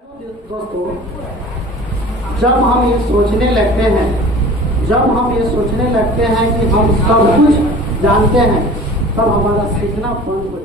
दोस्तों, जब हम ये सोचने लगते हैं कि हम सब कुछ जानते हैं, तब हमारा सीखना बंद हो जाता है।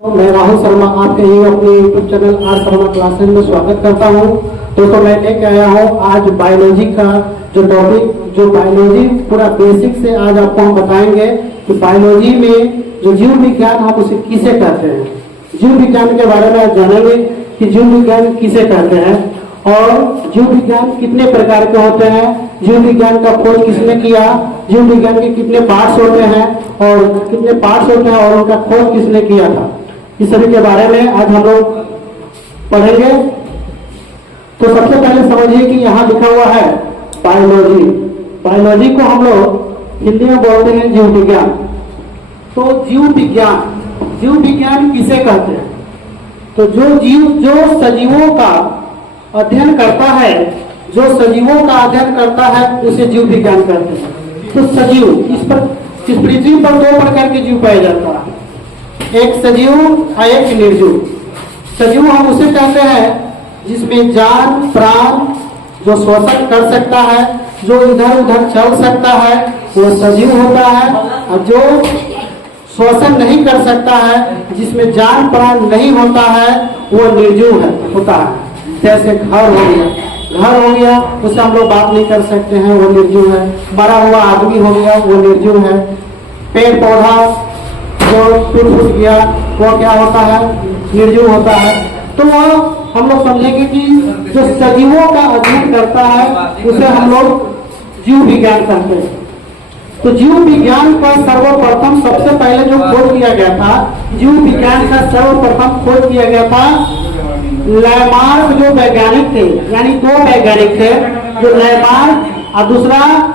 तो मैं राहुल शर्मा आपके ही अपने YouTube channel are Sharma classes में स्वागत करता हूँ। दोस्तों, मैं लेके आया हूँ आज बायोलॉजी का जो टॉपिक, जो बायोलॉजी पूरा बेसिक से आज आपको हम बताएंगे कि बायोलॉजी में जो जीव विज्ञान हम उसे किसे कहते हैं। जीव विज्ञान के बारे में जानेंगे कि जीव विज्ञान किसे कहते हैं और जीव विज्ञान कितने प्रकार के होते हैं, जीव विज्ञान का खोज किसने किया, जीव विज्ञान के कितने पार्ट्स होते हैं और उनका खोज किसने किया था, इस सभी के बारे में आज हम लोग पढ़ेंगे। तो सबसे पहले समझिए कि यहाँ लिखा हुआ है बायोलॉजी। बायोलॉजी को हम लोग हिंदी में बोलते हैं जीव विज्ञान। तो जीव विज्ञान किसे कहते हैं? तो जो सजीवों का अध्ययन करता है, उसे जीव विज्ञान कहते हैं। तो सजीव, इस पृथ्वी पर दो प्रकार के जीव पाए जाता है, एक सजीव और एक निर्जीव। सजीव हम उसे कहते हैं जिसमें जान प्राण, जो श्वसन कर सकता है, जो इधर उधर चल सकता है, वो सजीव होता है। और जो श्वसन नहीं कर सकता है, जिसमें जान प्राण नहीं होता है, वो निर्जीव होता है। जैसे घर हो गया, उससे हम लोग बात नहीं कर सकते हैं, वो निर्जीव है। मरा हुआ आदमी हो गया, वो निर्जीव है। पेड़ पौधा जो टूट गया, वो क्या होता है? निर्जीव होता है। तो वो हम लोग समझेंगे कि जो सजीवों का अध्ययन करता है, उसे हम लोग जीव विज्ञान कहते हैं। तो जीव विज्ञान का सर्वप्रथम सबसे पहले जो खोज किया गया था, जीव विज्ञान का सर्वप्रथम खोज किया गया था लैमार्क, जो वैज्ञानिक थे, यानी दो वैज्ञानिक थे, जो लैमार्क और दूसरा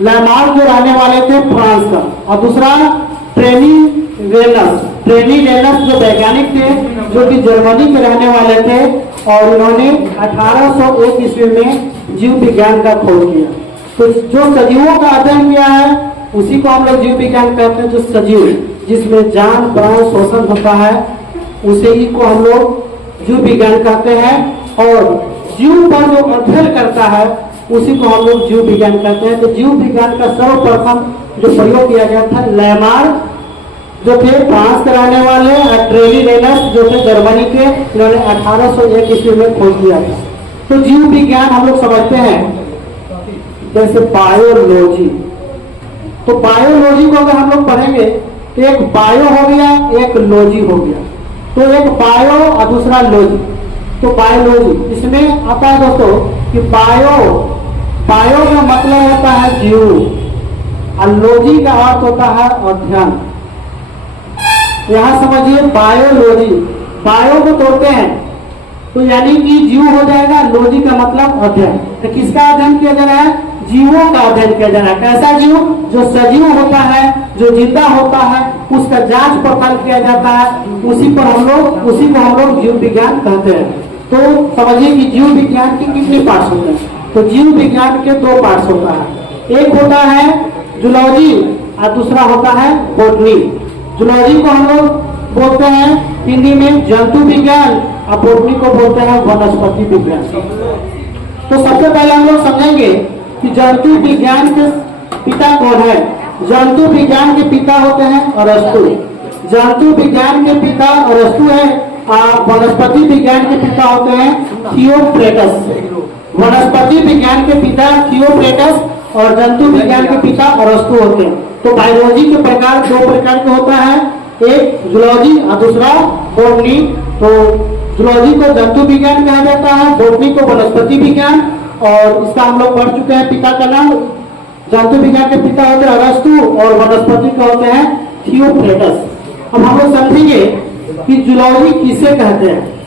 लैमार्क जो रहने वाले थे फ्रांस का, और दूसरा ट्रेनी-रेनस जो वैज्ञानिक थे, जो कि जर्मनी के रहने वाले थे, और उन्होंने 1801 ईस्वी में जीव विज्ञान का खोज किया। तो जो सजीवों का अध्ययन किया है, उसी को हम लोग जीव विज्ञान कहते हैं। जो सजीव, जिसमें जान प्राण श्वसन होता है, उसे ही को हम लोग जीव विज्ञान कहते हैं। और जीव पर जो अध्ययन करता है, उसी को हम लोग जीव विज्ञान कहते हैं। तो जीव विज्ञान का सर्वप्रथम जो प्रयोग किया गया था, लैमार्क जो थे फ्रांस के रहने वाले, और ट्रेनी-रेनस जो थे जर्मनी के, इन्होंने 1801 ईस्वी में खोज किया था। तो जीव विज्ञान हम लोग समझते हैं जैसे बायोलॉजी। तो बायोलॉजी को अगर हम लोग पढ़ेंगे, एक बायो हो गया, एक लॉजी हो गया। तो एक बायो और दूसरा लॉजी। तो बायोलॉजी इसमें आता है दोस्तों कि बायो का मतलब होता है जीव, और लॉजी का अर्थ होता है अध्ययन। यहाँ समझिए बायोलॉजी, बायो को तोड़ते हैं तो यानी कि जीव हो जाएगा, लॉजी का मतलब अध्ययन। तो किसका अध्ययन किया जा रहा है? जीवों का अध्ययन किया जा रहा है। कैसा जीव? जो सजीव होता है, जो जिंदा होता है, उसका जांच पड़ताल किया जाता है, उसी को हम लोग जीव विज्ञान कहते हैं। तो समझिए कि जीव विज्ञान के कितने पार्ट्स होते हैं? तो जीव विज्ञान के दो पार्ट्स होता है, एक होता है जूलॉजी और दूसरा होता है बॉटनी। जूलॉजी को हम लोग बोलते हैं हिंदी में जंतु विज्ञान, और बॉटनी को बोलते हैं वनस्पति विज्ञान। तो सबसे पहले हम लोग समझेंगे कि जंतु विज्ञान के पिता कौन है। जंतु विज्ञान के पिता होते हैं अरस्तु। जंतु विज्ञान के पिता अरस्तु है, और वनस्पति विज्ञान के पिता होते हैं थियोफ्रेटस। वनस्पति विज्ञान के पिता थियोफ्रेटस और जंतु विज्ञान के पिता अरस्तु होते हैं। तो बायोलॉजी के प्रकार दो प्रकार के होता है, एक जूलॉजी और दूसरा बॉटनी। तो जूलॉजी को जंतु विज्ञान कहा जाता है, बॉटनी को वनस्पति विज्ञान। और इसका हम लोग पढ़ चुके हैं पिता का नाम। जंतु विज्ञान के पिता होते हैं अरस्तु और वनस्पति के होते हैं थियोफ्रेटस। अब हम लोग समझेंगे कि जूलॉजी किसे कहते हैं।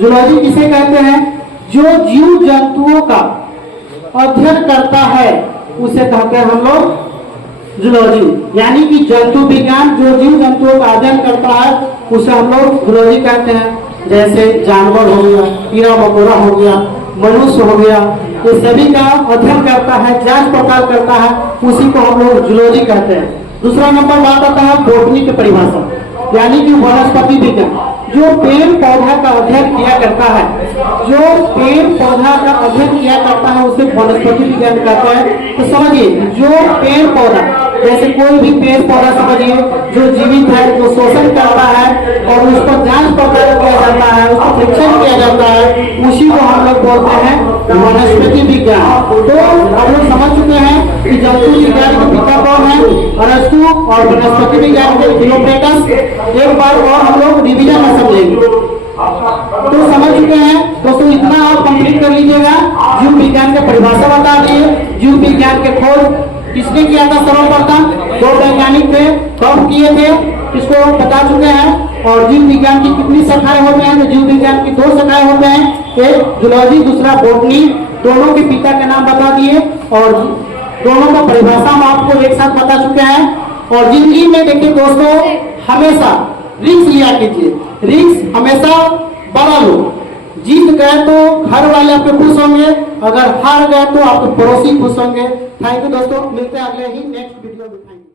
जूलॉजी किसे कहते हैं? जो जीव जंतुओं का अध्ययन करता है, उसे कहते हैं हम लोग जूलॉजी। यानी कि जंतु विज्ञान जो जीव जंतुओं का अध्ययन करता है, उसे हम लोग जूलॉजी कहते हैं। जैसे जानवर हो गया, कीड़ा मकोड़ा हो गया, मनुष्य हो गया, ये सभी का अध्ययन करता है, जांच पड़ताल करता है, उसी को हम लोग जूलॉजी कहते हैं। दूसरा नंबर बात आता है बॉटनी की परिभाषा, यानी कि वनस्पति विज्ञान। जो पेड़ पौधा का अध्ययन किया करता है, जो पेड़ पौधा का अध्ययन किया करता है उसे वनस्पति विज्ञान कहता है। तो समझिए, जो पेड़ पौधा, जैसे कोई भी पेड़ पौधा समझिए जो जीवित है, जो शोषण करता है और उस पर जांच पड़ताल किया जाता है, उसका परीक्षण किया जाता है, उसी को हम लोग बोलते हैं वनस्पति विज्ञान। तो हम लोग समझ चुके हैं कि जंतु विज्ञान के पिता कौन है, अरस्तु, और वनस्पति विज्ञान के थियोक्रेटस। एक बार और हम लोग रिवीजन में समझेंगे। तो समझ चुके हैं दोस्तों, इतना आप कंप्लीट कर लीजिएगा। जीव विज्ञान की परिभाषा बता दिए, जीव विज्ञान के खोज किसने किया था सर्वप्रथम, दो वैज्ञानिक थे, कब किए थे इसको बता चुके हैं। और जीव विज्ञान की कितनी शाखाएं होते हैं, तो जीव विज्ञान की दो शाखाएं होते हैं, एक जूलॉजी, दूसरा बॉटनी। दोनों के पिता के नाम बता दिए और दोनों का परिभाषा हम आपको एक साथ बता चुके हैं। और जिंदगी में देखिए दोस्तों, हमेशा रिस्क लिया कीजिए, रिस्क हमेशा बड़ा लो। जीत गए तो घर वाले आपके खुश होंगे, अगर हार गए तो आपके पड़ोसी खुश होंगे। थैंक यू दोस्तों, मिलते हैं अगले ही नेक्स्ट वीडियो में।